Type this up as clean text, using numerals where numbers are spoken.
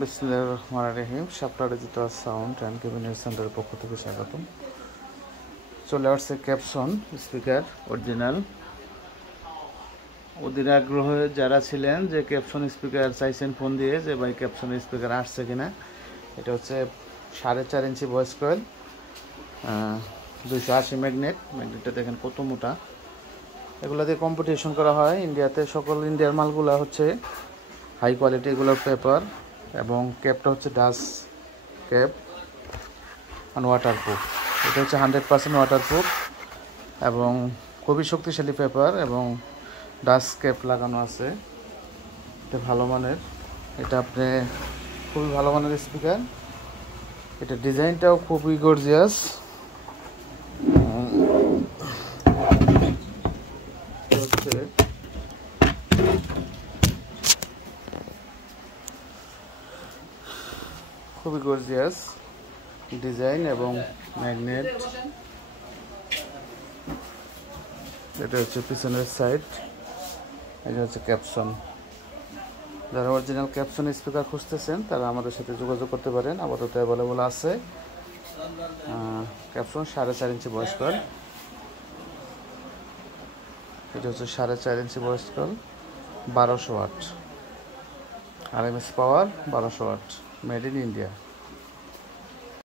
বিসমিল্লাহির রহমানির রহিম। শাপলা digital sound and cabinet সেন্টারের পক্ষ থেকে স্বাগতম। চলে আসছে ক্যাপসন স্পিকার অরিজিনাল। ওদের আগ্রহে যারা ছিলেন যে ক্যাপসন স্পিকার চাইছেন ফোন দিয়ে যে ভাই ক্যাপসন স্পিকার আসছে কিনা, এটা হচ্ছে 4.5 ইঞ্চি ভয়েস কয়েল, 280 ম্যাগনেটটা দেখেন কত মোটা। এগুলো দিয়ে কম্পিটিশন করা হয় ইন্ডিয়াতে। সকল ইন্ডিয়ার মালগুলো হচ্ছে হাই কোয়ালিটি, এগুলোর পেপার এবং ক্যাপটা হচ্ছে ডাস ক্যাপ অ্যান্ড ওয়াটারপ্রুফ। এটা হচ্ছে 100% ওয়াটারপ্রুফ এবং খুবই শক্তিশালী পেপার এবং ডাস ক্যাপ লাগানো আছে। এটা ভালো মানের, এটা আপনি খুবই ভালো মানের স্পিকার। এটা ডিজাইনটাও খুবই গর্জিয়াস। হচ্ছে খুবই গর্জিয়াস ডিজাইন এবং ম্যাগনেট। এটা হচ্ছে পিছনের সাইড, এটা হচ্ছে ক্যাপসন। যারা অরিজিনাল ক্যাপসন স্পিকার খুঁজতেছেন তারা আমাদের সাথে যোগাযোগ করতে পারেন। আপাতত অ্যাভেলেবল আছে ক্যাপসন 4.5 ইঞ্চি ভয়েস কয়েল। এটা হচ্ছে 4.5 inch voice coil, 1200 watt, RMS power 1200 watt, made in India.